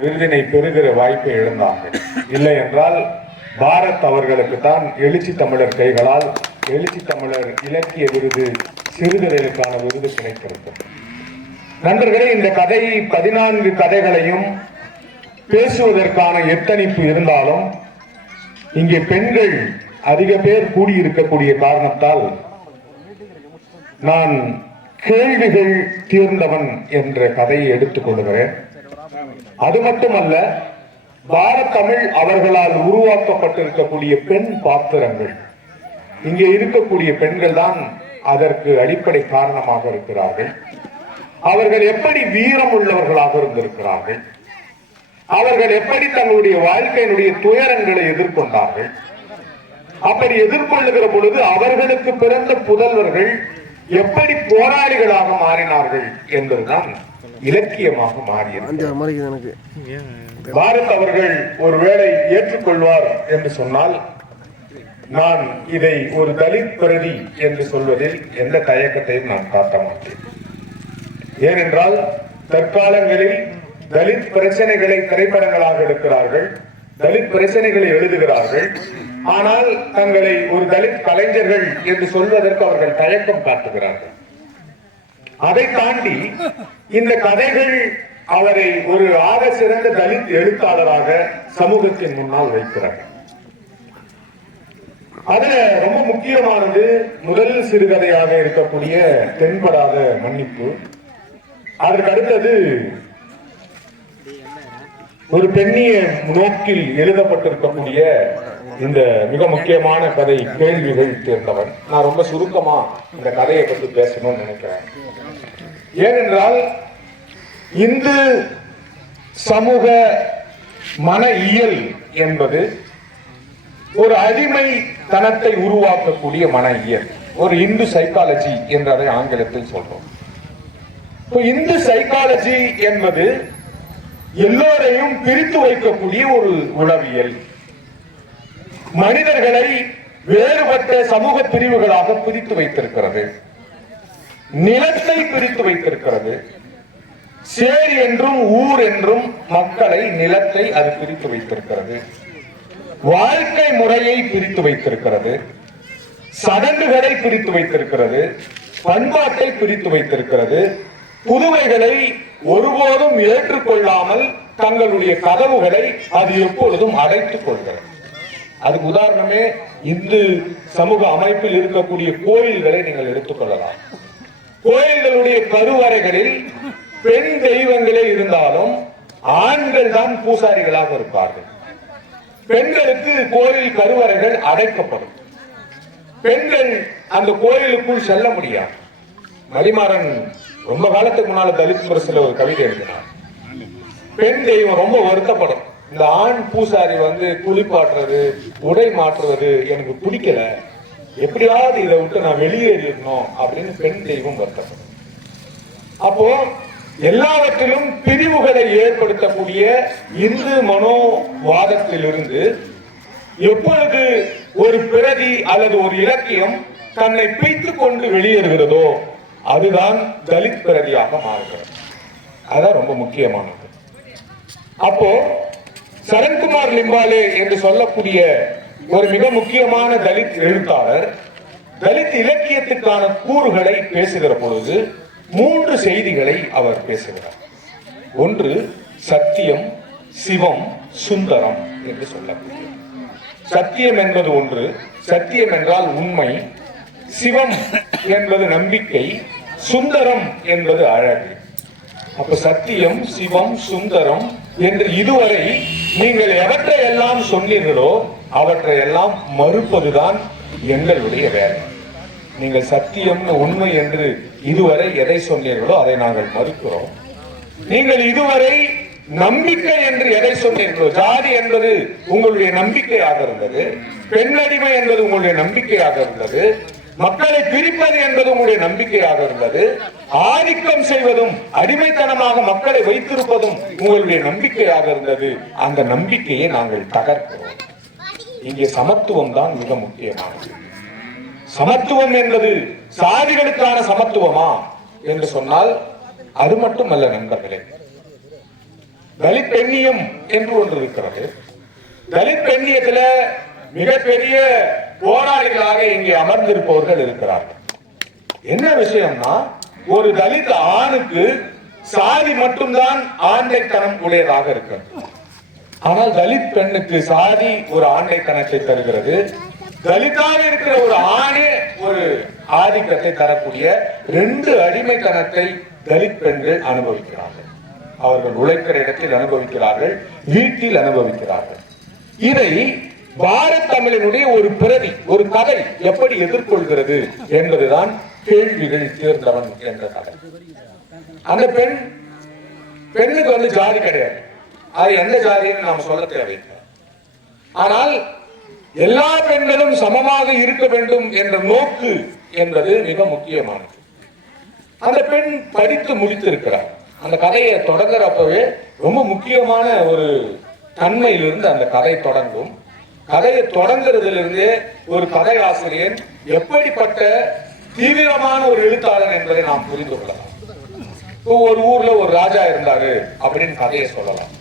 விருதினை பெறுகிற வாய்ப்பை இழந்தார்கள். இல்லை என்றால் பாரத் அவர்களுக்கு தான் எழுச்சி தமிழர் கைகளால் எழுச்சி தமிழர் இலக்கிய விருது சிறுகதைகளுக்கான விருது கிடைத்திருக்கும். நண்பர்களே இந்த கதை பதினான்கு கதைகளையும் பேசுவதற்கான எத்தனிப்பு இருந்தாலும் இங்கே பெண்கள் அதிக பேர் கூடியிருக்கக்கூடிய காரணத்தால் நான் கேள்விகள் தீர்ந்தவன் என்ற கதையை எடுத்துக் கொள்கிறேன். அது மட்டுமல்ல பாரத்தமிழ் அவர்களால் உருவாக்கப்பட்டிருக்கக்கூடிய பெண் பாத்திரங்கள். இங்கே இருக்கக்கூடிய பெண்கள் தான் அதற்கு அடிப்படை காரணமாக இருக்கிறார்கள். அவர்கள் எப்படி வீரம் உள்ளவர்களாக இருந்திருக்கிறார்கள்? அவர்கள் எப்படி தங்களுடைய வாழ்க்கையினுடைய துயரங்களை எதிர்கொண்டார்கள்? அப்படி எதிர்கொள்ளுகிற பொழுது அவர்களுக்கு பிறந்த புதல்வர்கள் எப்படி போராளிகளாக மாறினார்கள் என்பதுதான் இலக்கியமாக மாறியது பாரத் அவர்கள் ஒருவேளை ஏற்றுக்கொள்வார் என்று சொன்னால் நான் இதை ஒரு தலித் பிரதி என்று சொல்வதில் எந்த தயக்கத்தையும் நான் காட்ட மாட்டேன். ஏனென்றால் தற்காலங்களில் தலித் பிரச்சனைகளை திரைப்படங்களாக எடுக்கிறார்கள் தலித் பிரச்சனைகளை எழுதுகிறார்கள் ஆனால் தங்களை ஒரு தலித் கலைஞர்கள் என்று சொல்வதற்கு அவர்கள் தயக்கம் காட்டுகிறார்கள். அதை தாண்டி இந்த கதைகள் அவரை ஒரு ஆக சிறந்த தலித் எழுத்தாளராக சமூகத்தின் முன்னால் வைக்கிறார்கள். அதுல ரொம்ப முக்கியமானது முதல் சிறுகதையாக இருக்கக்கூடிய தென்படாத மன்னிப்பு. அதற்கு அடுத்தது ஒரு பெண்ணிய நோக்கில் எழுதப்பட்டிருக்கக்கூடிய இந்த மிக முக்கியமான கதை கேள்விகள் தேர்ந்தவன் நான் ரொம்ப சுருக்கமா இந்த கதையை பற்றி பேசணும்னு நினைக்கிறேன். ஏனென்றால் இந்து சமூக மன இயல் என்பது ஒரு அடிமை தனத்தை உருவாக்கக்கூடிய மன இயல். ஒரு இந்து சைக்காலஜி என்றதை அதை ஆங்கிலத்தில் சொல்றோம். இப்போ இந்து சைக்காலஜி என்பது எல்லோரையும் பிரித்து வைக்கக்கூடிய ஒரு உளவியல். மனிதர்களை வேறுபட்ட சமூக பிரிவுகளாக பிரித்து வைத்திருக்கிறது. நிலத்தை பிரித்து வைத்திருக்கிறது. சேரி என்றும் ஊர் என்றும் மக்களை நிலத்தை அது பிரித்து வைத்திருக்கிறது. வாழ்க்கை முறையை பிரித்து வைத்திருக்கிறது. சடங்குகளை பிரித்து வைத்திருக்கிறது. பண்பாட்டை பிரித்து வைத்திருக்கிறது. புதுமைகளை ஒருபோதும் ஏற்றுக்கொள்ளாமல் தங்களுடைய கதவுகளை அது எப்பொழுதும் அடைத்துக் கொள்கிறது. அதுக்கு உதாரணமே இந்து சமூக அமைப்பில் இருக்கக்கூடிய கோயில்களை நீங்கள் எடுத்துக்கொள்ளலாம் கோயில்களுடைய கருவறைகளில் பெண் தெய்வங்களே இருந்தாலும் ஆண்கள் தான் பூசாரிகளாக இருப்பார்கள். பெண்களுக்கு கோயில் கருவறைகள் அடைக்கப்படும். பெண்கள் அந்த கோயிலுக்குள் செல்ல முடியாது. மதிமாறன் ரொம்ப காலத்துக்கு முன்னால தலித் முரசுல ஒரு கவிதை எழுதினார். பெண் தெய்வம் ரொம்ப வருத்தப்படும். இந்த ஆண் பூசாரி வந்து குளிப்பாட்டுறது உடை மாற்றுறது எனக்கு பிடிக்கல. எப்படியாவது இதை விட்டு நான் வெளியேறிடணும் அப்படின்னு பெண் தெய்வம் வருத்தப்படும். அப்போ எல்லாவற்றிலும் பிரிவுகளை ஏற்படுத்தக்கூடிய இந்து மனோவாதத்திலிருந்து எப்பொழுது ஒரு பிரதி அல்லது ஒரு இலக்கியம் தன்னை பிரித்துக் கொண்டு வெளியேறுகிறதோ அதுதான் தலித் பிரதியாக மாறுகிறது. அதான் ரொம்ப முக்கியமானது. அப்போ சரண்குமார் லிம்பாலே என்று சொல்லக்கூடிய ஒரு மிக முக்கியமான தலித் எழுத்தாளர் தலித் இலக்கியத்துக்கான கூறுகளை பேசுகிற பொழுது மூன்று செய்திகளை அவர் பேசுகிறார். ஒன்று சத்தியம் சிவம் சுந்தரம் என்று சொல்லக்கூடிய. சத்தியம் என்பது ஒன்று சத்தியம் என்றால் உண்மை சிவம் என்பது நம்பிக்கை சுந்தரம் என்பது அழகு. அப்ப சத்தியம் சிவம் சுந்தரம் என்று இதுவரை நீங்கள் எவற்றை எல்லாம் சொன்னீர்களோ அவற்றை எல்லாம் மறுப்பதுதான் எங்களுடைய வேலை. நீங்கள் சத்தியம் உண்மை என்று இதுவரை எதை சொன்னீர்களோ அதை நாங்கள் மறுக்கிறோம். நீங்கள் இதுவரை நம்பிக்கை என்று எதை சொன்னீர்களோ ஜாதி என்பது உங்களுடைய நம்பிக்கையாக இருந்தது பெண்ணடிமை என்பது உங்களுடைய நம்பிக்கையாக இருந்தது மக்களை பிரிப்பது என்பது உங்களுடைய நம்பிக்கையாக இருந்தது. ஆதிக்கம் செய்வதும் அடிமைத்தனமாக மக்களை வைத்திருப்பதும் உங்களுடைய நம்பிக்கையாக இருந்தது. அந்த நம்பிக்கையை நாங்கள் தகர்க்கிறோம். இங்கே சமத்துவம் தான் மிக முக்கியமானது. சமத்துவம் என்பது சாதிகளுக்கான சமத்துவமா என்று சொன்னால் அது மட்டுமல்ல நண்பர்களே. தலித் பெண்ணியம் என்று ஒன்று இருக்கிறது. தலித் பெண்ணியத்துல மிகப்பெரிய போராளிகளாக இங்கே அமர்ந்திருப்பவர்கள் இருக்கிறார்கள். என்ன விஷயம்னா ஒரு தலித் ஆணுக்கு சாதி மட்டும்தான் ஆண்டைத்தனம் உடையதாக இருக்கிறது. ஆனால் தலித் பெண்ணுக்கு சாதி ஒரு ஆண்டைத்தனத்தை தருகிறது. தலித்தாக இருக்கிற ஒரு ஆணே ஒரு ஆதிக்கத்தை தரக்கூடிய ரெண்டு அடிமைத்தனத்தை தலித் பெண்கள் அனுபவிக்கிறார்கள். அவர்கள் உழைக்கிற இடத்தில் அனுபவிக்கிறார்கள் வீட்டில் அனுபவிக்கிறார்கள். இதை பாரத் தமிழனுடைய ஒரு பிறவி ஒரு கதை எப்படி எதிர்கொள்கிறது என்பதுதான் கேள்விகள் தேர்ந்தவன் என்ற கதை. அந்த பெண் பெண்ணுக்கு வந்து ஜாதி கிடையாது. அது எந்த ஜாதின்னு நாம சொல்ல தேவையில்லை. ஆனால் எல்லா பெண்களும் சமமாக இருக்க வேண்டும் என்ற நோக்கு என்பது மிக முக்கியமானது. அந்த பெண் படித்து முடித்திருக்கிறார். அந்த கதையை தொடங்குறப்பவே ரொம்ப முக்கியமான ஒரு தன்மையிலிருந்து அந்த கதை தொடங்கும். கதையை தொடங்குறதிலிருந்தே ஒரு கதை ஆசிரியன் எப்படிப்பட்ட தீவிரமான ஒரு எழுத்தாளன் என்பதை நாம் புரிந்து கொள்ளலாம். இப்போ ஒரு ஊர்ல ஒரு ராஜா இருந்தாரு அப்படின்னு கதையை சொல்லலாம்.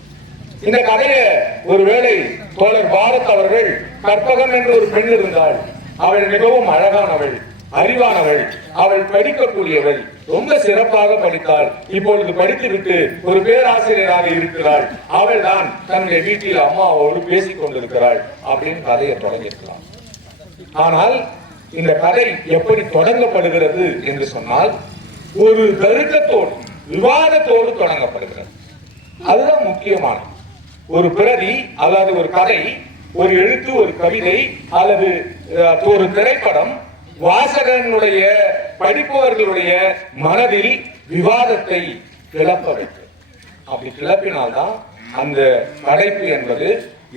இந்த கதையை ஒருவேளை தோழர் பாரத் அவர்கள் கற்பகம் என்று ஒரு பெண் இருந்தாள். அவள் மிகவும் அழகானவள். அறிவானவள் அவள் படிக்கக்கூடியவள். ரொம்ப சிறப்பாக படித்தாள். இப்பொழுது படித்துவிட்டு ஒரு பேராசிரியராக இருக்கிறாள். அவள் தான் தன்னுடைய வீட்டில் அம்மாவோடு பேசிக் கொண்டிருக்கிறாள் அப்படின்னு கதையை தொடங்கியிருக்கலாம். ஆனால் இந்த கதை எப்படி தொடங்கப்படுகிறது என்று சொன்னால் ஒரு தருக்கத்தோடு விவாதத்தோடு தொடங்கப்படுகிறது. அதுதான் முக்கியமானது. ஒரு பிரதி அதாவது ஒரு கதை ஒரு எழுத்து ஒரு கவிதை அல்லது ஒரு திரைப்படம் வாசகனுடைய படிப்பவர்களுடைய மனதில் விவாதத்தை கிளப்ப வைக்கும் அப்படி கிளப்பினால்தான் அந்த படைப்பு என்பது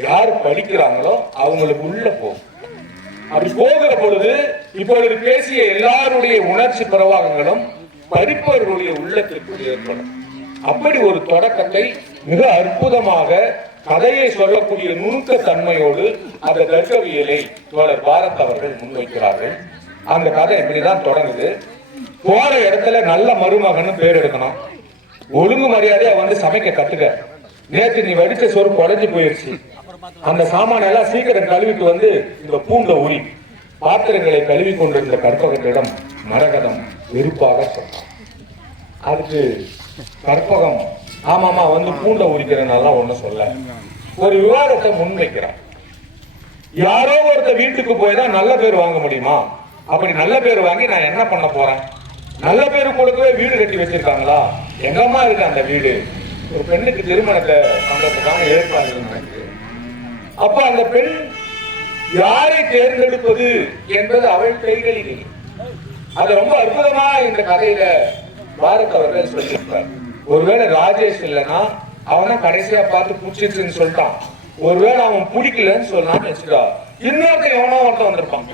யார் படிக்கிறாங்களோ அவங்களுக்கு உள்ள போகும். அப்படி போகிற பொழுது இப்பொழுது பேசிய எல்லாருடைய உணர்ச்சி பிரவாகங்களும் படிப்பவர்களுடைய உள்ளத்திற்கு ஏற்படும். அப்படி ஒரு தொடக்கத்தை மிக அற்புதமாக கதையை சொல்லக்கூடிய நுணுக்க தன்மையோடு அந்த தர்க்கவியலை தோழர் பாரத் அவர்கள் முன்வைக்கிறார்கள். அந்த கதை இப்படிதான் தொடங்குது. போற இடத்துல நல்ல மருமகன் பேர் எடுக்கணும். ஒழுங்கு மரியாதையா வந்து சமைக்க கத்துக்க. நேற்று நீ வடிச்ச சோறு குறைஞ்சு போயிருச்சு. அந்த சாமான எல்லாம் சீக்கிரம் கழுவிட்டு வந்து இந்த பூண்ட உரி. பாத்திரங்களை கழுவி கொண்டிருந்த கற்பகத்திடம் மரகதம் வெறுப்பாக சொன்னான். அதுக்கு கற்பகம் ஆமாமா வந்து பூண்ட உரிக்கிறனால ஒண்ணும் சொல்ல. ஒரு விவாதத்தை முன்வைக்கிறான். யாரோ ஒருத்த வீட்டுக்கு போய் தான் நல்ல பேர் வாங்க முடியுமா? அப்படி நல்ல பேர் வாங்கி நான் என்ன பண்ண போறேன்? நல்ல பேர் கொடுக்கவே வீடு கட்டி வச்சிருக்காங்களா? எங்கம்மா இருக்கு அந்த வீடு. ஒரு பெண்ணுக்கு திருமணத்தை பண்றதுக்கான ஏற்பாடு அப்ப அந்த பெண் யாரை தேர்ந்தெடுப்பது என்பது அவள் கைகளில். அது ரொம்ப அற்புதமா இந்த கதையில பாரத் அவர்கள் சொல்லியிருப்பார். ஒருவேளை ராஜேஷ் இல்லைன்னா அவனை கடைசியா பார்த்து பிடிச்சிருச்சுன்னு சொல்லிட்டான். ஒருவேளை அவன் பிடிக்கலன்னு சொன்னான்னு வச்சுக்கா. இன்னொருத்த எவனோ ஒருத்தன் வந்திருப்பான்.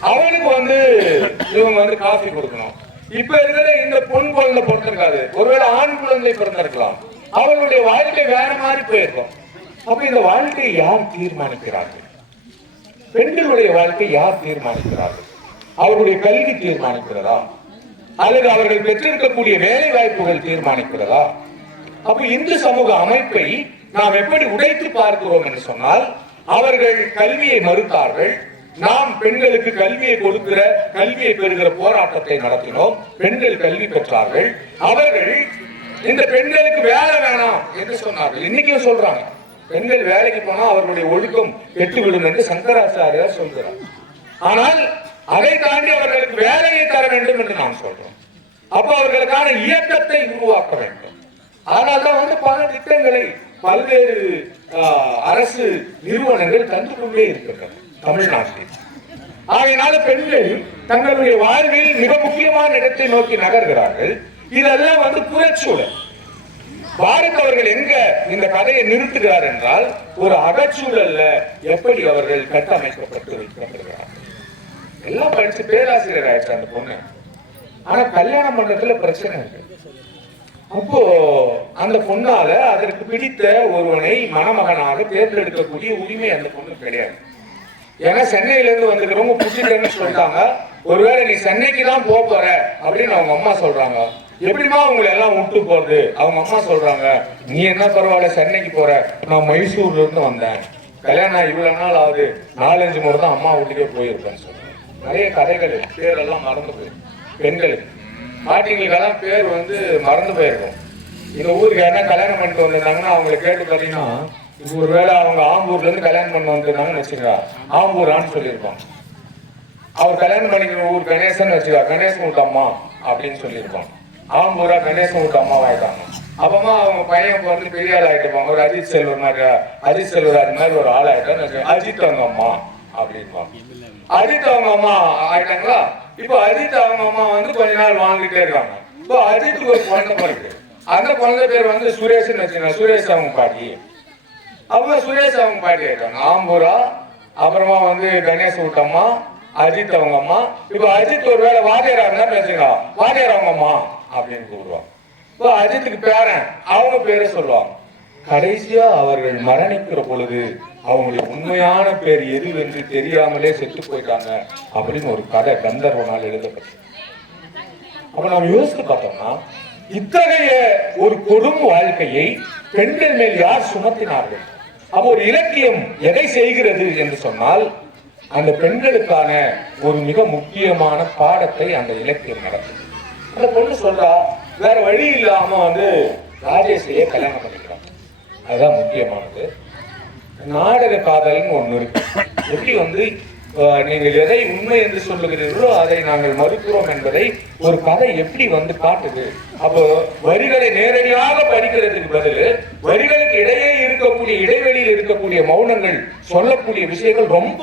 அவனுக்கு வந்து இவங்க வந்து காஃபி கொடுக்கணும். இப்ப இருக்கிற இந்த பொன் குழந்தை பிறந்திருக்காது. ஒருவேளை ஆண் குழந்தை பிறந்திருக்கலாம். அவர்களுடைய வாழ்க்கை வேற மாதிரி போயிருக்கும். அப்ப இந்த வாழ்க்கையை யார் தீர்மானிக்கிறார்கள்? பெண்களுடைய வாழ்க்கை யார் தீர்மானிக்கிறார்கள்? அவர்களுடைய கல்வி தீர்மானிக்கிறதா? அல்லது அவர்கள் பெற்றிருக்கக்கூடிய வேலை வாய்ப்புகள் தீர்மானிக்கிறதா? அப்ப இந்து சமூக அமைப்பை நாம் எப்படி உடைத்து பார்க்கிறோம் என்று சொன்னால் அவர்கள் கல்வியை மறுத்தார்கள் நாம் பெண்களுக்கு கல்வியை கொடுக்கிற கல்வியை பெறுகிற போராட்டத்தை நடத்தினோம். பெண்கள் கல்வி பெற்றார்கள். அவர்கள் இந்த பெண்களுக்கு வேலை வேணாம் என்று சொன்னார்கள். இன்னைக்கும் சொல்றாங்க. பெண்கள் வேலைக்கு போனா அவர்களுடைய ஒழுக்கம் கெட்டுவிடும் என்று சங்கராச்சாரியார் சொல்கிறார். ஆனால் அதை தாண்டி அவர்களுக்கு வேலையை தர வேண்டும் என்று நாம் சொல்றோம். அப்ப அவர்களுக்கான இயக்கத்தை உருவாக்க வேண்டும். அதனால்தான் வந்து பல திட்டங்களை பல்வேறு ஆஹ், அரசு நிறுவனங்கள் தந்து கொண்டே இருக்கின்றன. தமிழ்நாட்டில். ஆகையினால பெண்கள் தங்களுடைய வாழ்வில் மிக முக்கியமான இடத்தை நோக்கி நகர்கிறார்கள். இதெல்லாம் வந்து புறச்சூழல் பாரத் அவர்கள் எங்க இந்த கதையை நிறுத்துகிறார் என்றால் ஒரு அகச்சூழல்ல எப்படி அவர்கள் கட்டமைக்கப்பட்டு வைக்கப்படுகிறார்கள் எல்லாம் படிச்சு பேராசிரியர் ஆயிடுச்சு அந்த பொண்ணு. ஆனா கல்யாண மண்டலத்துல பிரச்சனை இருக்கு. அப்போ அந்த பொண்ணால அதற்கு பிடித்த ஒருவனை மணமகனாக தேர்ந்தெடுக்கக்கூடிய உரிமை அந்த பொண்ணு கிடையாது. ஏன்னா சென்னையில இருந்து வந்துக்கிறவங்க புடிச்சிட்டேன்னு சொல்லிட்டாங்க. ஒருவேளை நீ சென்னைக்கு தான் போக போற அப்படின்னு அவங்க அம்மா சொல்றாங்க. எப்படிமா அவங்களை எல்லாம் விட்டு போறது? அவங்க அம்மா சொல்றாங்க நீ என்ன பரவாயில்ல சென்னைக்கு போற. நான் மைசூர்ல இருந்து வந்தேன். கல்யாணம் இவ்வளவு நாள் ஆகுது. நாலஞ்சு முறை தான் அம்மா வீட்டுக்கே போயிருப்பேன்னு சொல்றேன் நிறைய கதைகள் பேரெல்லாம் மறந்து போயிருக்கு பெண்களுக்கு பாட்டிங்களுக்கெல்லாம் பேர் வந்து மறந்து போயிருக்கும். இந்த ஊருக்கு என்ன கல்யாணம் பண்ணிட்டு வந்திருந்தாங்கன்னா அவங்களை கேட்டு பார்த்தீங்கன்னா இப்போ ஒருவேளை அவங்க ஆம்பூர்ல இருந்து கல்யாணம் பண்ண வந்திருந்தாங்கன்னு வச்சுக்கா ஆம்பூரான்னு சொல்லியிருப்பான் அவர் கல்யாணம் பண்ணிக்கிற ஊர் கணேசன் வச்சுக்கா கணேசன் வீட்டு அம்மா அப்படின்னு சொல்லியிருப்பான் ஆம்பூரா கணேசன் வீட்டு அம்மா ஆயிட்டாங்க அப்பமா அவங்க பையன் வந்து பெரிய ஆள் ஆயிட்டுப்பாங்க ஒரு அஜித் செல்வர் மாதிரி அஜித் செல்வர் அது மாதிரி ஒரு ஆள் ஆயிட்டான்னு அஜித் அவங்க அம்மா அப்படின்பாங்க. அஜித் அவங்க அம்மா ஆயிட்டாங்களா? இப்போ அஜித் அவங்க அம்மா வந்து கொஞ்ச நாள் வாங்கிட்டே இருக்காங்க. இப்போ அஜித்துக்கு ஒரு குழந்தை பிறகு அந்த குழந்தை பேர் வந்து சுரேஷ்னு வச்சுக்கோங்க. சுரேஷ் அவங்க பாட்டி. அவங்க சுரேஷ் அவங்க பாட்டி ஆயிட்டாங்க ஆம்பூரா அப்புறமா வந்து கணேஷ் விட்டம்மா அஜித் அவங்க அம்மா இப்போ அஜித் ஒரு வேளை வாத்தியாரா இருந்தா பேசுங்க. வாத்தியார் அவங்க அம்மா அப்படின்னு கூப்பிடுவாங்க. இப்போ அஜித்துக்கு பேரன் அவங்க பேரை சொல்லுவாங்க. கடைசியா அவர்கள் மரணிக்கிற பொழுது அவங்களுடைய உண்மையான பேர் எதுவென்று தெரியாமலே செத்து போயிட்டாங்க அப்படின்னு ஒரு கதை கந்தர்வனால் எழுதப்பட்டது. அப்ப நாம் யோசித்து பார்த்தோம்னா இத்தகைய ஒரு கொடும் வாழ்க்கையை பெண்கள் மேல் யார் சுமத்தினார்கள்? அப்போ ஒரு இலக்கியம் எதை செய்கிறது என்று சொன்னால் அந்த பெண்களுக்கான ஒரு மிக முக்கியமான பாடத்தை அந்த இலக்கியம் நடத்துது. அந்த பொண்ணு சொல்றா வேற வழி இல்லாம வந்து ராஜேஷையே கல்யாணம் பண்ணிக்கிறான் அதுதான் முக்கியமானது. நாடக காதல்னு ஒண்ணு இருக்கு. எப்படி வந்து நீங்கள் எதை உண்மை என்று சொல்லுகிறீர்களோ அதை நாங்கள் மறுக்கிறோம் என்பதை ஒரு கதை எப்படி வந்து காட்டுது? அப்போ வரிகளை நேரடியாக படிக்கிறதுக்கு பதில் வரிகளுக்கு இடையே இருக்கக்கூடிய இடைவெளியில் இருக்கக்கூடிய மௌனங்கள் சொல்லக்கூடிய விஷயங்கள் ரொம்ப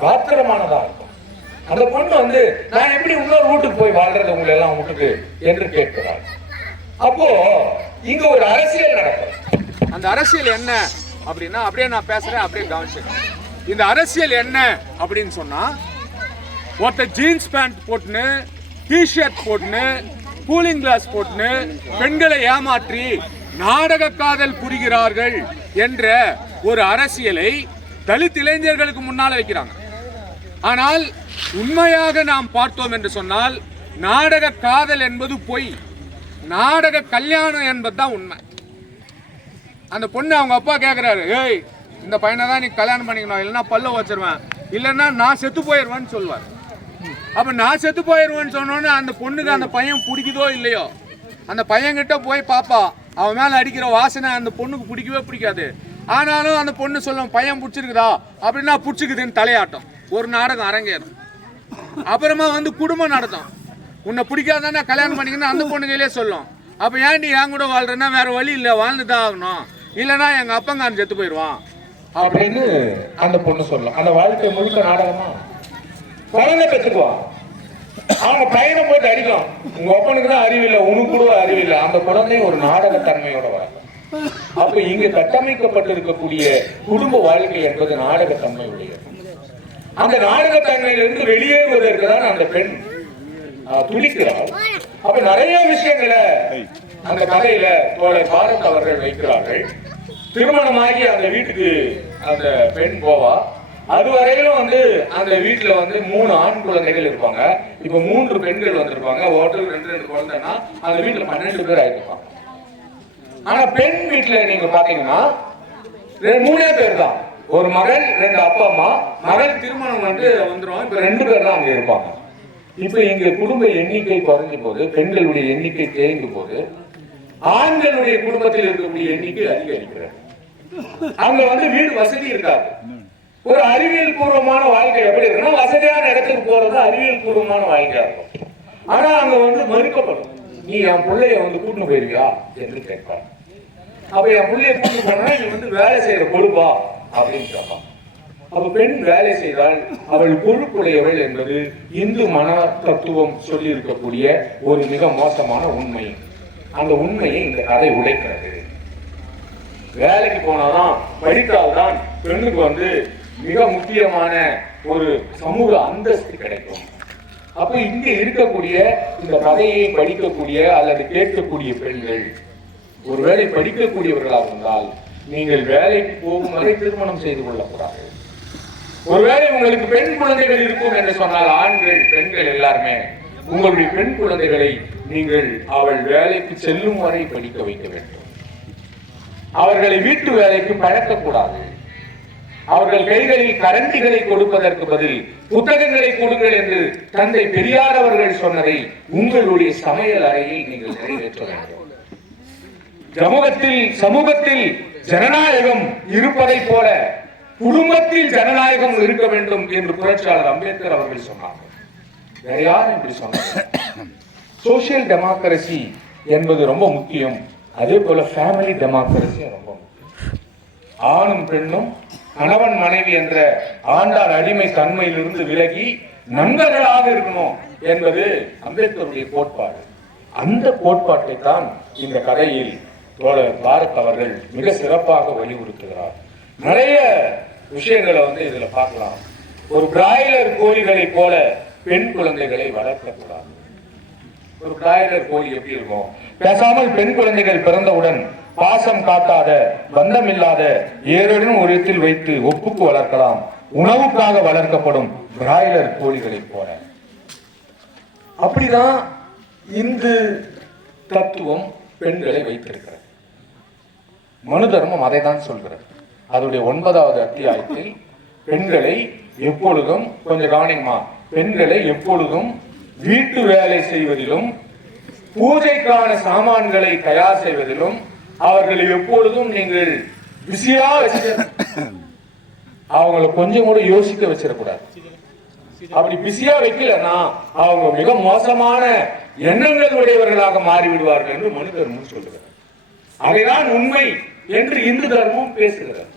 காத்திரமானதா இருக்கும். அந்த பொண்ணு வந்து நான் எப்படி இன்னொரு வீட்டுக்கு போய் வாழ்றது உங்களை எல்லாம் வீட்டுக்கு? என்று கேட்கிறாள். அப்போ இங்க ஒரு அரசியல் நடக்கும். அந்த அரசியல் என்ன? அப்படின்னா அப்படியே நான் பேசுறேன் அப்படியே கவனிச்சுக்கணும் இந்த அரசியல் என்ன அப்படின்னு சொன்னால் ஒருத்தர் ஜீன்ஸ் பேண்ட் போட்டுன்னு டிஷர்ட் போட்டுன்னு கூலிங் கிளாஸ் போட்டுன்னு பெண்களை ஏமாற்றி நாடக காதல் புரிகிறார்கள் என்ற ஒரு அரசியலை தலித் இளைஞர்களுக்கு முன்னால் வைக்கிறாங்க. ஆனால் உண்மையாக நாம் பார்த்தோம் என்று சொன்னால் நாடக காதல் என்பது பொய். நாடக கல்யாணம் என்பதுதான் உண்மை. அந்த பொண்ணு அவங்க அப்பா கேட்குறாரு ஏய் இந்த பையனை தான் நீ கல்யாணம் பண்ணிக்கணும். இல்லைன்னா பல்ல வச்சிருவேன் இல்லைன்னா நான் செத்து போயிடுவேன்னு சொல்லுவார். அப்போ நான் செத்து போயிடுவேன்னு சொன்னோன்னே அந்த பொண்ணுக்கு அந்த பையன் பிடிக்குதோ இல்லையோ? அந்த பையன்கிட்ட போய் பாப்பா அவன் மேலே அடிக்கிற வாசனை அந்த பொண்ணுக்கு பிடிக்கவே பிடிக்காது. ஆனாலும் அந்த பொண்ணு சொல்லும் பையன் பிடிச்சிருக்குதா? அப்படின்னா பிடிச்சிக்குதுன்னு தலையாட்டம். ஒரு நாடகம் அரங்கேறும். அப்புறமா வந்து குடும்பம் நடத்தும். உன்னை பிடிக்காதானே கல்யாணம் பண்ணிக்கணும் அந்த பொண்ணு கையிலே சொல்லும். அப்போ ஏன்டி என் கூட வாழ்றேன்னா வேறு வழி இல்லை வாழ்ந்து தான் ஆகணும். இல்லைன்னா எங்கள் அப்பங்காரன் செத்து போயிடுவான். அப்படின்னு அந்த பொண்ணு சொல்லும். அந்த வாழ்க்கை முழுக்க நாடகமா? குழந்தை பெற்றுக்குவான் அவங்க பையனை போயிட்டு அடிக்கும் உங்க அப்பனுக்கு தான் அறிவில்லை உனக்கு கூட அறிவில்லை அந்த குழந்தை ஒரு நாடகத்தன்மையோட வர அப்ப இங்க கட்டமைக்கப்பட்டிருக்கக்கூடிய குடும்ப வாழ்க்கை என்பது நாடகத்தன்மை உடையது. அந்த நாடகத்தன்மையிலிருந்து வெளியேறுவதற்கு தான் அந்த பெண் துடிக்கிறாள். அப்ப நிறைய விஷயங்களை அந்த கதையில தோழர் பாரத் அவர்கள் வைக்கிறார்கள். திருமணமாகி அந்த வீட்டுக்கு அந்த பெண் போவா. அதுவரையிலும் வந்து அந்த வீட்டுல வந்து மூணு ஆண் குழந்தைகள் இருப்பாங்க. இப்ப மூன்று பெண்கள் வந்திருப்பாங்க. ஹோட்டல் ரெண்டு ரெண்டு குழந்தைன்னா அந்த வீட்டுல பன்னெண்டு பேர் ஆயிருப்பாங்க. ஆனா பெண் வீட்டுல நீங்க பாத்தீங்கன்னா ரெண்டு- மூணே பேர் தான். ஒரு மகள் ரெண்டு அப்பா அம்மா. மகள் திருமணம் வந்து வந்துடும் இப்ப ரெண்டு பேர் தான் அங்க இருப்பாங்க. இப்ப எங்க குடும்ப எண்ணிக்கை குறைஞ்ச போது பெண்களுடைய எண்ணிக்கை தேங்கும் போது ஆண்களுடைய குடும்பத்தில் இருக்கக்கூடிய எண்ணிக்கை அதிகரிக்கிறது. அங்க வந்து வீடு வசதி இருக்காது. ஒரு அறிவியல் பூர்வமான வாழ்க்கை எப்படி இருக்குன்னா வசதியான இடத்துக்கு போறது அறிவியல் பூர்வமான வாழ்க்கையா இருக்கும் ஆனா அங்க வந்து மறுக்கப்படும். நீ என் பிள்ளைய வந்து கூட்டிட்டு போயிருவியா? என்று கேட்பான். அப்ப என் பிள்ளைய கூட்டு போனா நீ வந்து வேலை செய்யற பொறுப்பா? அப்படின்னு கேட்பான். அப்ப பெண் வேலை செய்தால் அவள் பொறுப்புடையவள் என்பது இந்து மன தத்துவம் சொல்லி இருக்கக்கூடிய ஒரு மிக மோசமான உண்மை. அந்த உண்மையை இந்த கதை உடைக்கிறது. வேலைக்கு போனாதான் படித்தால்தான் பெண்ணுக்கு வந்து மிக முக்கியமான ஒரு சமூக அந்தஸ்து கிடைக்கும். அப்ப இங்க இருக்கக்கூடிய இந்த கதையை படிக்கக்கூடிய அல்லது கேட்கக்கூடிய பெண்கள் ஒருவேளை படிக்கக்கூடியவர்களாக இருந்தால் நீங்கள் வேலைக்கு போகும் வரை திருமணம் செய்து கொள்ளக்கூடாது. ஒருவேளை உங்களுக்கு பெண் குழந்தைகள் இருக்கும் என்று சொன்னால் ஆண்கள் பெண்கள் எல்லாருமே உங்களுடைய பெண் குழந்தைகளை நீங்கள் அவள் வேலைக்கு செல்லும் வரை படிக்க வைக்க வேண்டும். அவர்களை வீட்டு வேலைக்கு பழக்கக்கூடாது அவர்கள் கைகளில் கரண்டிகளை கொடுப்பதற்கு பதில் புத்தகங்களை கொடுங்கள் என்று தந்தை பெரியார் அவர்கள் சொன்னதை உங்களுடைய சமையல் அறையில் நீங்கள் நிறைவேற்ற வேண்டும். சமூகத்தில் சமூகத்தில் ஜனநாயகம் இருப்பதைப் போல குடும்பத்தில் ஜனநாயகம் இருக்க வேண்டும் என்று புரட்சியாளர் அம்பேத்கர் அவர்கள் சொன்னார். வேற யார் இப்படி சொன்னாங்க சோசியல் டெமோக்ரசி என்பது ரொம்ப முக்கியம். அதே போல ஃபேமிலி டெமோக்ரஸியும் ரொம்ப முக்கியம். ஆணும் பெண்ணும் கணவன் மனைவி என்ற ஆண்டார் அடிமை தன்மையிலிருந்து விலகி நண்பர்களாக இருக்கணும் என்பது அம்பேத்கருடைய கோட்பாடு. அந்த கோட்பாட்டை தான் இந்த கதையில் தோழர் பாரத் அவர்கள் மிக சிறப்பாக வலியுறுத்துகிறார். நிறைய விஷயங்களை வந்து இதுல பார்க்கலாம். ஒரு பிராய்லர் கோழிகளை போல பெண் குழந்தைகளை வளர்க்கக்கூடாது ஒரு பிராய்லர் கோழி எப்படி இருக்கும்? பேசாமல் பெண் குழந்தைகள் பிறந்தவுடன் பாசம் காட்டாத பந்தமில்லாத ஒரு இடத்தில் வைத்து ஒப்புக்கு வளர்க்கலாம். உணவுக்காக வளர்க்கப்படும் பிராய்லர் கோழிகளைப் போல. அப்படிதான் இந்து தத்துவம் பெண்களை வைத்திருக்கிறது. மனு தர்மம் அதை தான் சொல்கிறது. அதனுடைய ஒன்பதாவது அத்தியாயத்தில் பெண்களை எப்பொழுதும் கொஞ்சம் கவனிங்கம்மா பெண்களை எப்பொழுதும் வீட்டு வேலை செய்வதிலும் பூஜைக்கான சாமான்களை தயார் செய்வதிலும் அவர்களை எப்பொழுதும் நீங்கள் பிஸியா வச்சு அவங்கள கொஞ்சம் கூட யோசிக்க வச்சிடக்கூடாது. அப்படி பிஸியா வைக்கலன்னா அவங்க மிக மோசமான எண்ணங்கள் உடையவர்களாக மாறிவிடுவார்கள் என்று மனு தர்மம் சொல்லுகிறது அதைதான் உண்மை என்று இந்து தர்மம் பேசுகிறார்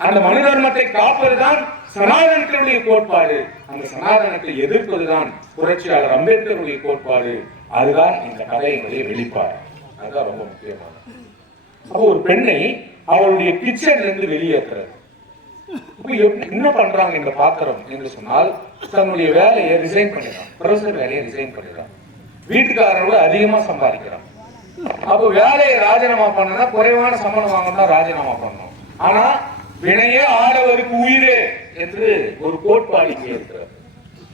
அந்த மனு தர்மத்தை காப்பதுதான் சனாதனத்தினுடைய கோட்பாடு அந்த சனாதனத்தை எதிர்ப்பதுதான் புரட்சியாளர் அம்பேத்கருடைய கோட்பாடு. அதுதான் இந்த கதையினுடைய வெளிப்பாடு. அதுதான் ரொம்ப முக்கியமானது. அப்போ ஒரு பெண்ணை அவளுடைய கிச்சன்ல இருந்து வெளியேற்றுறது என்ன பண்றாங்க இந்த பாத்திரம் என்று சொன்னால் தன்னுடைய வேலையை ரிசைன் பண்ணிடுறான். ப்ரொஃபசர் வேலையை ரிசைன் பண்ணிடுறான். வீட்டுக்காரரோட அதிகமா சம்பாதிக்கிறான். அப்போ வேலையை ராஜினாமா பண்ணனா குறைவான சம்பளம் வாங்கணும்னா ராஜினாமா பண்ணணும். ஆனா வினையே ஆடவருக்கு உயிரே என்று ஒரு கோட்பாடு இங்கே இருக்கிறது.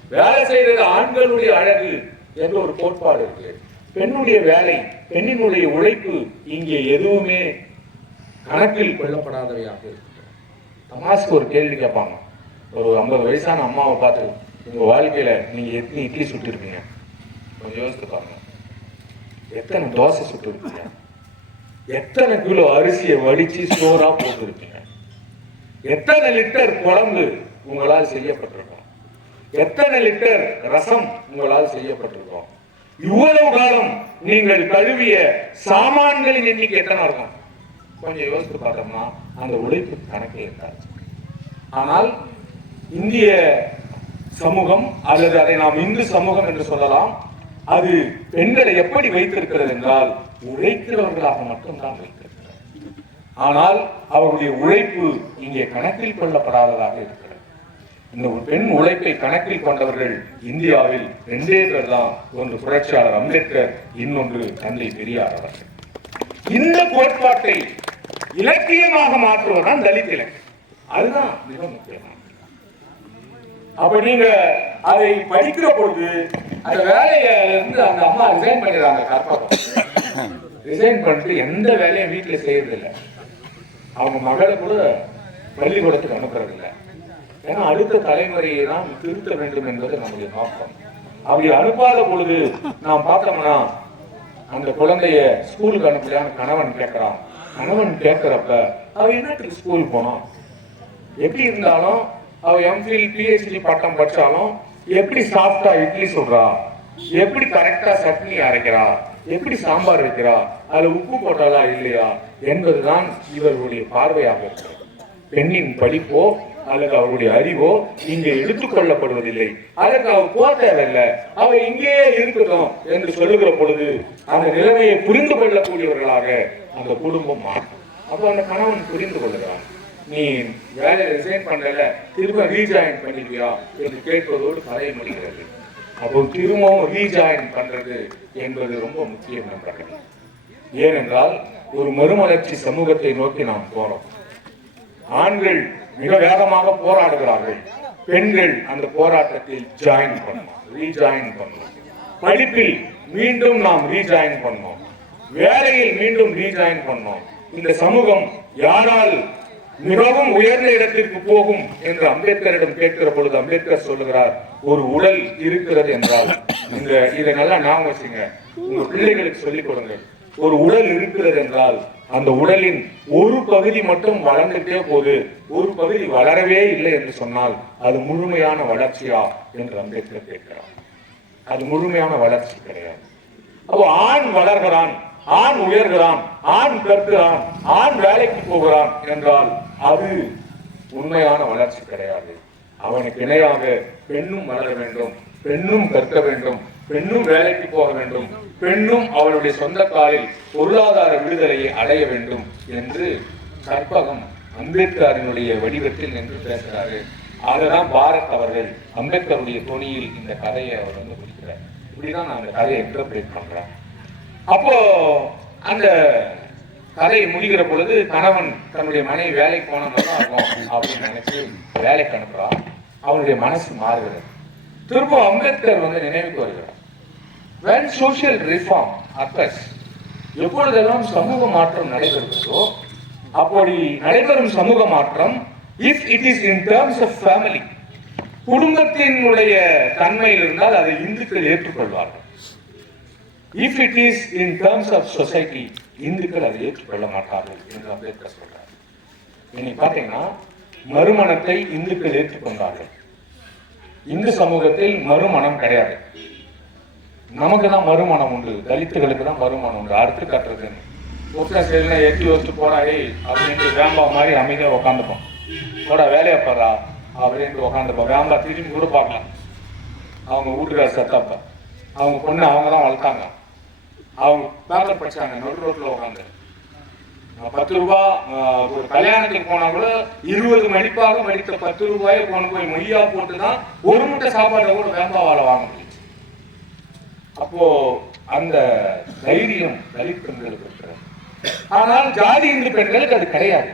வேலை செய்யறது ஆண்களுடைய அழகு என்ற ஒரு கோட்பாடு இருக்கு. பெண்ணுடைய வேலை பெண்ணினுடைய உழைப்பு இங்கே எதுவுமே கணக்கில் கொள்ளப்படாதவையாக இருக்கு தமாஸ்க்கு ஒரு கேள்வி கேட்பாங்க. ஒரு ஐம்பது வயசான அம்மாவை பார்த்து உங்க வாழ்க்கையில நீங்க எத்தனை இட்லி சுட்டிருப்பீங்க? கொஞ்சம் யோசித்து பாருங்க. எத்தனை தோசை சுட்டிருப்பீங்க? எத்தனை கிலோ அரிசியை வடிச்சு சோறா போட்டிருப்பீங்க? எத்தனை லிட்டர் குழம்பு உங்களால் செய்யப்பட்டிருக்கும்? எத்தனை லிட்டர் ரசம் உங்களால் செய்யப்பட்டிருக்கும்? இவ்வளவு காலம் நீங்கள் கழுவிய சாமான்களின் எண்ணிக்கை எத்தனை இருக்கும்? கொஞ்சம் யோசித்து பார்த்தோம்னா அந்த உழைப்பு கணக்கே இருக்காது. ஆனால் இந்திய சமூகம் அல்லது அதை நாம் இந்து சமூகம் என்று சொல்லலாம் அது பெண்களை எப்படி வைத்திருக்கிறது என்றால் உழைக்கிறவர்களாக மட்டும்தான் வைத்திருக்கிறது ஆனால் அவருடைய உழைப்பு இங்கே கணக்கில் கொள்ளப்படாததாக இருக்கிறது. இந்த பெண் உழைப்பை கணக்கில் கொண்டவர்கள் இந்தியாவில் ரெண்டே பேர் தான் ஒன்று புரட்சியாளர் அம்பேத்கர் இன்னொன்று தந்தை பெரியார் அவர்கள். இந்த கோட்பாட்டை இலக்கியமாக மாற்றுவதுதான் தலித் இலக்கியம். அதுதான் மிக முக்கியமான அப்ப நீங்க அதை படிக்கிற பொழுது அந்த வேலையில இருந்து அந்த அம்மா ரிசைன் பண்ணிடுறாங்க கற்பகம் ரிசைன் பண்ணிட்டு எந்த வேலையும் வீட்டுல செய்யறது அவங்க மகளை கூட பள்ளிக்கூடத்துக்கு அனுப்புறது ஏன்னா அடுத்த தலைமுறையை நாம் திருத்த வேண்டும் என்பது நம்முடைய நோக்கம். அப்படி அனுப்பாத பொழுது நாம் பார்த்தோம்னா அந்த குழந்தைய ஸ்கூலுக்கு அனுப்பலான்னு கணவன் கேட்கிறான். கணவன் கேட்கிறப்ப அவ என்னத்துக்கு ஸ்கூல் போனோம் எப்படி இருந்தாலும் அவ எம்ஃபில் பிஹெச்டி பட்டம் படிச்சாலும் எப்படி சாஃப்டா இட்லி சொல்றா எப்படி கரெக்டா சட்னி அரைக்கிறா? எப்படி சாம்பார் வைக்கிறா? அதுல உப்பு போட்டாலா இல்லையா? என்பதுதான் இவர்களுடைய பார்வையாக இருக்கிறது. பெண்ணின் படிப்போ அல்லது அவருடைய அறிவோ இங்கே எடுத்துக்கொள்ளப்படுவதில்லை அதற்கு அவர் போக தேவையில்லை அவ இங்கேயே இருக்கட்டும் என்று சொல்லுகிற பொழுது அந்த நிலைமையை புரிந்து கொள்ளக்கூடியவர்களாக அந்த குடும்பம் மாறும். அப்போ அந்த கணவன் புரிந்து கொள்கிறான் நீ வேலையை ரிசைன் பண்ணல திரும்ப ரீஜாயின் பண்ணிடுவியா என்று கேட்பதோடு பழைய முடிகிறது. அப்போ திரும்பவும் ரீஜாயின் பண்றது என்பது ரொம்ப முக்கியம் நண்பர்கள். ஏனென்றால் ஒரு மறுமலர்ச்சி சமூகத்தை நோக்கி நாம் போறோம். ஆண்கள் மிக வேகமாக போராடுகிறார்கள். பெண்கள் அந்த போராட்டத்தில் ஜாயின் பண்ணணும் ரீஜாயின் பண்ணோம். படிப்பில் மீண்டும் நாம் ரீஜாயின் பண்ணோம். வேலையில் மீண்டும் ரீஜாயின் பண்ணோம். இந்த சமூகம் யாரால் மிகவும் உயர்ந்த இடத்திற்கு போகும் என்று அம்பேத்கரிடம் கேட்கிற பொழுது அம்பேத்கர் சொல்லுகிறார் ஒரு உடல் இருக்கிறது என்றால் இந்த இதை நல்லா ஞாபகம் வச்சுங்க. உங்க பிள்ளைகளுக்கு சொல்லிக் கொடுங்க. ஒரு உடல் இருக்கிறது என்றால் அந்த உடலின் ஒரு பகுதி மட்டும் வளர்ந்துட்டே போது ஒரு பகுதி வளரவே இல்லை என்று சொன்னால் அது முழுமையான வளர்ச்சியா என்று அம்பேத்கர் கேட்கிறார். அது முழுமையான வளர்ச்சி கிடையாது. அப்போ ஆண் வளர்கிறான் ஆண் உயர்கிறான் ஆண் கற்கிறான் ஆண் வேலைக்கு போகிறான் என்றால் அது உண்மையான வளர்ச்சி கிடையாது. அவனுக்கு இணையாக பெண்ணும் வளர வேண்டும் பெண்ணும் கற்க வேண்டும் பெண்ணும் வேலைக்கு போக வேண்டும். பெண்ணும் அவளுடைய சொந்த காலில் பொருளாதார விடுதலையை அடைய வேண்டும் என்று கற்பகம் அம்பேத்கரினுடைய வடிவத்தில் நின்று பேசுகிறாரு அதுதான் பாரத் அவர்கள் அம்பேத்கருடைய துணியில் இந்த கதையை அவர் வந்து முடிக்கிறார். இப்படிதான் நான் அந்த கதையை இன்டர்பிரேட் பண்றேன். அப்போ அந்த கதையை முடிகிற பொழுது கணவன் தன்னுடைய மனைவி வேலைக்கு போனவங்க நல்லா இருக்கும் அப்படின்னு நினைச்சு வேலைக்கு அனுப்புறான். அவனுடைய மனசு மாறுகிறது. திரும்ப அம்பேத்கர் வந்து நினைவுக்கு வருகிறார். When social reform occurs எப்பொழுதெல்லாம் சமூக மாற்றம் நடைபெறுகிறதோ அப்படி நடைபெறும் சமூக மாற்றம் if it is in terms of family குடும்பத்தினுடைய தன்மையில் இருந்தால் அதை இந்துக்கள் ஏற்றுக்கொள்வார்கள். If it is in terms of society இந்துக்கள் அதை ஏற்றுக்கொள்ள மாட்டார்கள் என்று அம்பேத்கர் சொல்றார். இன்னைக்கு பார்த்தீங்கன்னா மறுமணத்தை இந்துக்கள் ஏற்றுக்கொண்டார்கள். இந்து சமூகத்தில் மறுமணம் கிடையாது. நமக்கு தான் வருமானம் உண்டு. தலித்துகளுக்கு தான் வருமானம் உண்டு. அறுத்து கட்டுறதுன்னு ஒருத்தன் சரினா எட்டி வச்சு போடா ஏய் அப்படின்ட்டு வேம்பா மாதிரி அமைதியாக உக்காந்துப்போம் போடா வேலையை போறா அப்படின்ட்டு உக்காந்துப்போம் வேம்பா திரும்பி கூட பார்க்கலாம். அவங்க வீட்டுக்கார செத்தப்ப. அவங்க பொண்ணு அவங்க தான் வளர்த்தாங்க. அவங்க பேப்பர் படிச்சாங்க. நடு ரோட்ல உட்காந்து பத்து ரூபா ஒரு கல்யாணத்துக்கு போனா கூட இருபது மணிப்பாக மடித்த பத்து ரூபாயை கொண்டு போய் மொய்யா போட்டு தான் ஒரு முட்டை சாப்பாட்டை கூட வேம்பாவால் வாங்க முடியும். அப்போ அந்த தைரியம் தலித் பெண்களுக்கு இருக்கிறது. ஆனால் ஜாதி இந்து பெண்களுக்கு அது கிடையாது.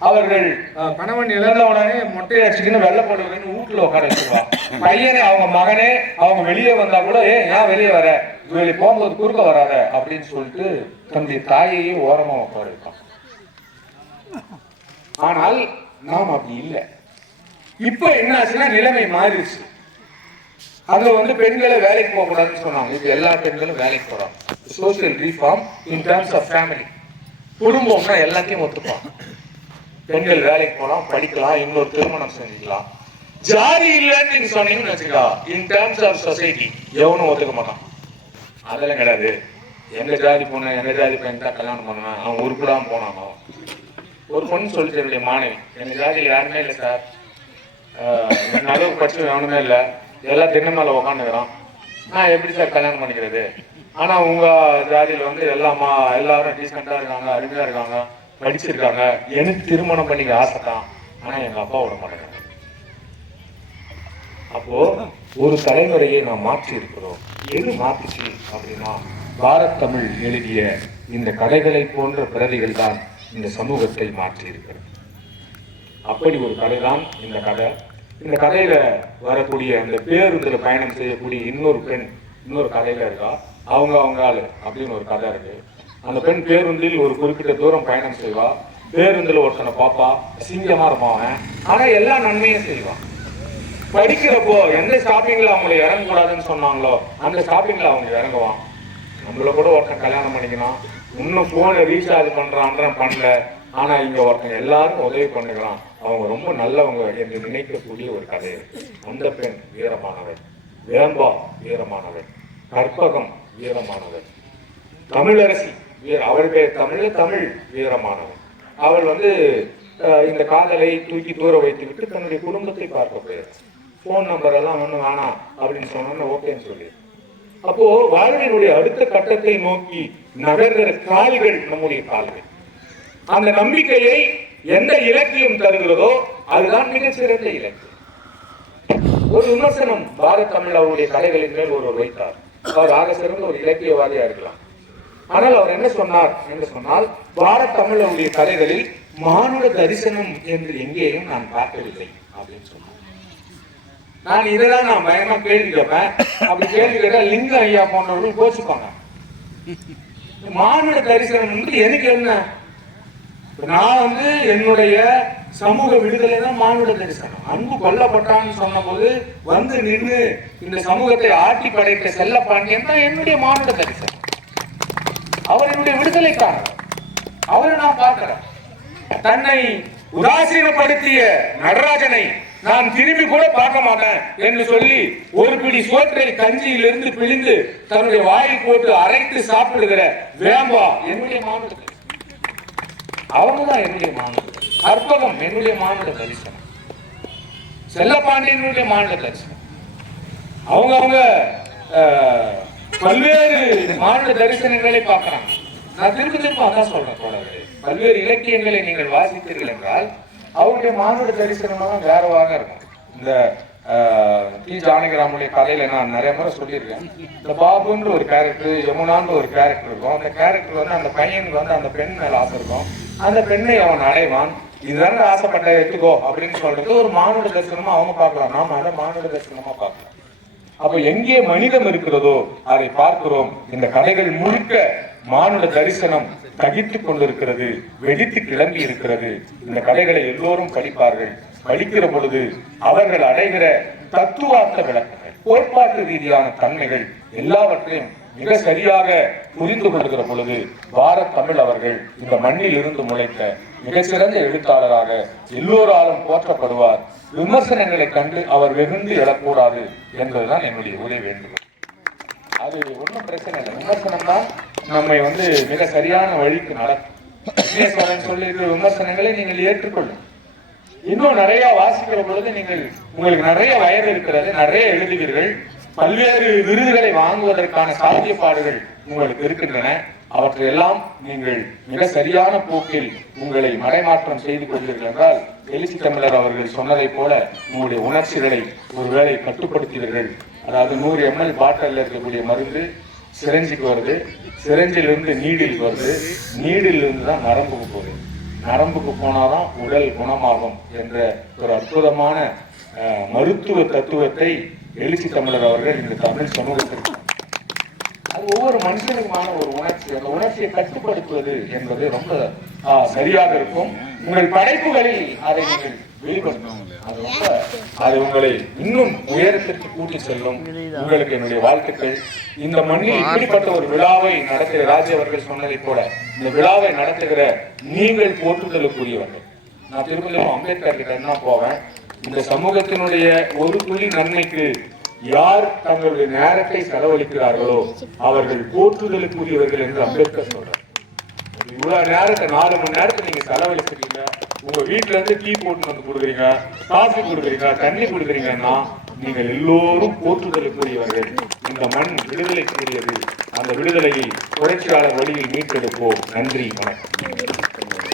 அவர்கள் அஹ், கணவன் இழந்தவனே உடனே மொட்டை அடிச்சுக்கின்னு வெள்ள போடுறதுன்னு வீட்டுல உட்கார வச்சிருவா பையனே அவங்க மகனே அவங்க வெளியே வந்தா கூட ஏ ஏன் வெளியே வர வெளியே போகும்போது குறுக்க வராத அப்படின்னு சொல்லிட்டு தன்னுடைய தாயையே ஓரமா உட்கார இருக்கான் ஆனால் நாம் அப்படி இல்லை. இப்ப என்ன ஆச்சுன்னா நிலைமை மாறிடுச்சு. அங்க வந்து பெண்களை வேலைக்கு போக கூடாதுன்னு சொன்னாங்க. இப்ப எல்லா பெண்களும் வேலைக்கு போறாங்க. Social reform in terms of family குடும்பம்னா எல்லாத்தையும் ஒத்துப்பாங்க. பெண்கள் வேலைக்கு போகலாம் படிக்கலாம் இன்னொரு திருமணம் செஞ்சுக்கலாம். ஜாதி இல்லைன்னு நீங்க சொன்னீங்கன்னு வச்சுக்கா இன் டர்ம்ஸ் ஆஃப் சொசைட்டி எவனும் ஒத்துக்க மாட்டான். அதெல்லாம் கிடையாது. எங்க ஜாதி பொண்ணு எங்க ஜாதி பையன் தான் கல்யாணம் பண்ணுவேன் அவன் உருப்பிடாம போனான்? அவன். ஒரு பொண்ணு சொல்லிச்சு என்னுடைய மாணவி. எங்க ஜாதியில் யாருமே இல்லை சார். ஆஹ் என் அளவுக்கு படிச்சு எவனுமே இல்லை. எல்லாம் திண்ணை மேல உக்காந்துக்கிறான் நான் எப்படி சார் கல்யாணம் பண்ணிக்கிறது? ஆனா உங்க ஜாதியில வந்து எல்லாமா எல்லாரும் டீசெண்டா இருக்காங்க அருமையா இருக்காங்க படிச்சிருக்காங்க. எனக்கு திருமணம் பண்ணிக்க ஆசை தான். ஆனா எங்க அப்பா விட மாட்டேங்கிறாங்க அப்போ ஒரு தலைமுறையை நாம் மாற்றி இருக்கிறோம். எது மாற்றுச்சு அப்படின்னா பாரத் தமிழ் எழுதிய இந்த கதைகளை போன்ற பிரதிகள் தான் இந்த சமூகத்தை மாற்றி இருக்கிறது அப்படி ஒரு கதை தான் இந்த கதை. இந்த கதையில வரக்கூடிய அந்த பேருந்துல பயணம் செய்யக்கூடிய இன்னொரு பெண் இன்னொரு கதையில இருக்கா? அவங்க அவங்க ஆளு அப்படின்னு ஒரு கதை இருக்கு. அந்த பெண் பேருந்தில் ஒரு குறிப்பிட்ட தூரம் பயணம் செய்வா. பேருந்துல ஒருத்தனை பாப்பா. சிங்கமா இருப்பான் அவன். ஆனா எல்லா நன்மையும் செய்வான். படிக்கிறப்போ எந்த ஸ்டாப்பிங்ல அவங்களை இறங்கக்கூடாதுன்னு சொன்னாங்களோ அந்த ஸ்டாப்பிங்ல அவங்க இறங்குவான். நம்மள கூட ஒருத்தன் கல்யாணம் பண்ணிக்கலாம் இன்னும் போனை ரீசார்ஜ் பண்றான்றான் பண்ணல. ஆனா இங்க ஒருத்தன் எல்லாரும் உதவி பண்ணுகிறான் அவங்க ரொம்ப நல்லவங்க என்று நினைக்கக்கூடிய ஒரு கதை. அந்த பெண் வீரமானவர் வேம்பா வீரமானவர் கற்பகம் வீரமானவர் தமிழரசி வீர அவள் பேர் தமிழ் தமிழ் வீரமானவர் அவள் வந்து இந்த காதலை தூக்கி தூர வைத்து விட்டு தன்னுடைய குடும்பத்தை பார்க்க போயிரு ஃபோன் நம்பர் எல்லாம் ஒன்றும் வேணாம் அப்படின்னு சொன்னோன்னு ஓகேன்னு சொல்லி. அப்போ வாழ்வினுடைய அடுத்த கட்டத்தை நோக்கி நகர்கிற கால்கள் நம்முடைய கால்கள். அந்த நம்பிக்கையை எந்த இலக்கியம் தருகிறதோ அதுதான் மிக சிறந்த இலக்கியம். ஒரு விமர்சனம் பாரத் தமிழ் அவருடைய கலைகளின் மேல் ஒருவர் வைத்தார். அவர் ஆக சிறந்த ஒரு இலக்கியவாதியா இருக்கலாம். ஆனால் அவர் என்ன சொன்னார் என்று சொன்னால் பாரத் தமிழ் அவருடைய கலைகளில் மானுட தரிசனம் என்று எங்கேயும் நான் பார்க்கவில்லை அப்படின்னு சொன்னார். நான் இதெல்லாம் நான் பயமா கேள்வி கேட்பேன். அப்படி கேள்வி கேட்டா லிங்கம் ஐயா போன்றவர்கள் கோச்சுப்பாங்க. மானுட தரிசனம் வந்து எனக்கு என்ன? நான் வந்து என்னுடைய சமூக விடுதலை தான் மானுட தரிசனம். அன்பு கொல்லப்பட்டான்னு சொன்னபோது வந்து நின்று இந்த சமூகத்தை ஆட்டி படைத்த செல்ல பாண்டியன் தான் என்னுடைய மானுட தரிசனம். அவர் என்னுடைய விடுதலைக்காரர். அவரை நான் பார்க்கிறேன். தன்னை உதாசீனப்படுத்திய நடராஜனை நான் திரும்பி கூட பார்க்க மாட்டேன் என்று சொல்லி ஒரு பிடி சோற்றை கஞ்சியிலிருந்து பிழிந்து தன்னுடைய வாயில் போட்டு அரைத்து சாப்பிடுகிற வேம்பா என்னுடைய மானுட அவங்க தான் என்னுடைய மாநில கற்பகம் என்னுடைய மாநில தரிசனம். செல்லப்பாண்டியனுடைய மாநில தரிசனம். அவங்க அவங்க பல்வேறு மாநில தரிசனங்களை பார்க்கிறாங்க. நான் திரும்ப திரும்ப அதான் சொல்றேன் தொடர்பு பல்வேறு இலக்கியங்களை நீங்கள் வாசித்தீர்கள் என்றால் அவருடைய மானுட தரிசனம் தான் வேறவாக இருக்கும். இந்த டி. ஜானகிராமுடைய கதையில நான் நிறைய முறை சொல்லியிருக்கேன். இந்த பாபுன்ற ஒரு கேரக்டர் யமுனான்ற ஒரு கேரக்டர் இருக்கும். அந்த கேரக்டர் வந்து அந்த பையனுக்கு வந்து அந்த பெண் மேல ஆசை இருக்கும். அந்த பெண்ணை அவன் அடைவான். இதுதான் ஆசைப்பட்ட எடுத்துக்கோ அப்படின்னு சொல்றது ஒரு மானுட தரிசனமா அவங்க பார்க்கலாம். நாம அதை மானுட தரிசனமா பார்க்கலாம். அப்ப எங்கே மனிதம் இருக்கிறதோ அதை பார்க்கிறோம். இந்த கதைகள் முழுக்க மானுட தரிசனம் தகித்துக் கொண்டிருக்கிறது வெடித்து கிளம்பி இருக்கிறது. இந்த கதைகளை எல்லோரும் படிப்பார்கள். படிக்கிற பொழுது அவர்கள் அடைகிற தத்துவார்த்த விளக்கங்கள் கோட்பாட்டு ரீதியான தன்மைகள் எல்லாவற்றையும் மிக சரியாக புரிந்து கொள்கிற பொழுது பாரத் தமிழ் அவர்கள் இந்த மண்ணில் இருந்து முளைத்த மிகச்சிறந்த எழுத்தாளராக எல்லோராலும் போற்றப்படுவார். விமர்சனங்களை கண்டு அவர் வெகுண்டு எழக்கூடாது என்பதுதான் என்னுடைய ஒரே வேண்டுகோள். அது ஒன்றும் பிரச்சனை இல்லை. விமர்சனம் தான் நம்மை வந்து மிக சரியான வழிக்கு நடக்கும் விக்னேஸ்வரன் சொல்லியிருக்கிற விமர்சனங்களை நீங்கள் ஏற்றுக்கொள்ளும். இன்னும் நிறைய வாசிக்கிற பொழுது நீங்கள் உங்களுக்கு நிறைய வயது இருக்கிறது நிறைய எழுதுவீர்கள். பல்வேறு விருதுகளை வாங்குவதற்கான சாத்தியப்பாடுகள் உங்களுக்கு இருக்கின்றன. அவற்றையெல்லாம் நீங்கள் மிக சரியான போக்கில் உங்களை மடைமாற்றம் செய்து கொள்வீர்கள் என்றால் எழுச்சி தமிழர் அவர்கள் சொன்னதைப் போல உங்களுடைய உணர்ச்சிகளை ஒருவேளை கட்டுப்படுத்துவீர்கள். அதாவது நூறு எம்எல் பாட்டில் இருக்கக்கூடிய மருந்து சிரஞ்சுக்கு வருது. சிரஞ்சிலிருந்து நீடில் வருது. நீடிலிருந்து தான் நரம்புக்கு போகுது. நரம்புக்கு போனாதான் உடல் குணமாகும் என்ற ஒரு அற்புதமான மருத்துவ தத்துவத்தை எழுச்சி தமிழர் அவர்கள் இந்த தமிழ் சமூகத்திற்கு அது ஒவ்வொரு மனுஷனுக்குமான ஒரு உணர்ச்சி. அந்த உணர்ச்சியை கட்டுப்படுத்துவது என்பது ரொம்ப ஆஹ், சரியாக இருக்கும். உங்கள் படைப்புகளில் அதை நீங்கள் வெளிப்படுத்தணும் அது உங்களை இன்னும் உயரத்திற்கு கூட்டி செல்லும். உங்களுக்கு என்னுடைய வாழ்த்துக்கள். இந்த மண்ணில் இப்படிப்பட்ட ஒரு விழாவை நடத்துகிற ராஜ் அவர்கள் சொன்னதை போல இந்த விழாவை நடத்துகிற நீங்கள் போற்றுதலுக்குரியவர்கள். நான் திருமலையும் அம்பேத்கர் கிட்ட என்ன போவேன். இந்த சமூகத்தினுடைய ஒரு துளி நன்மைக்கு யார் தங்களுடைய நேரத்தை செலவழிக்கிறார்களோ அவர்கள் போற்றுதலுக்குரியவர்கள் என்று அம்பேத்கர் சொல்றார். இவ்வளவு நேரத்தை நாலு மணி நேரத்தை நீங்க செலவழிச்சிருக்கீங்க உங்க வீட்டுல இருந்து டீ போட்டு வந்து கொடுக்குறீங்க காஃபி கொடுக்குறீங்க தண்ணி கொடுக்குறீங்கன்னா நீங்கள் எல்லோரும் போற்றுதலுக்குரியவர்கள். இந்த மண் விடுதலைக்குரியது. அந்த விடுதலையை புரட்சியாளர் வழியில் மீட்டெடுப்போம். நன்றி வணக்கம்.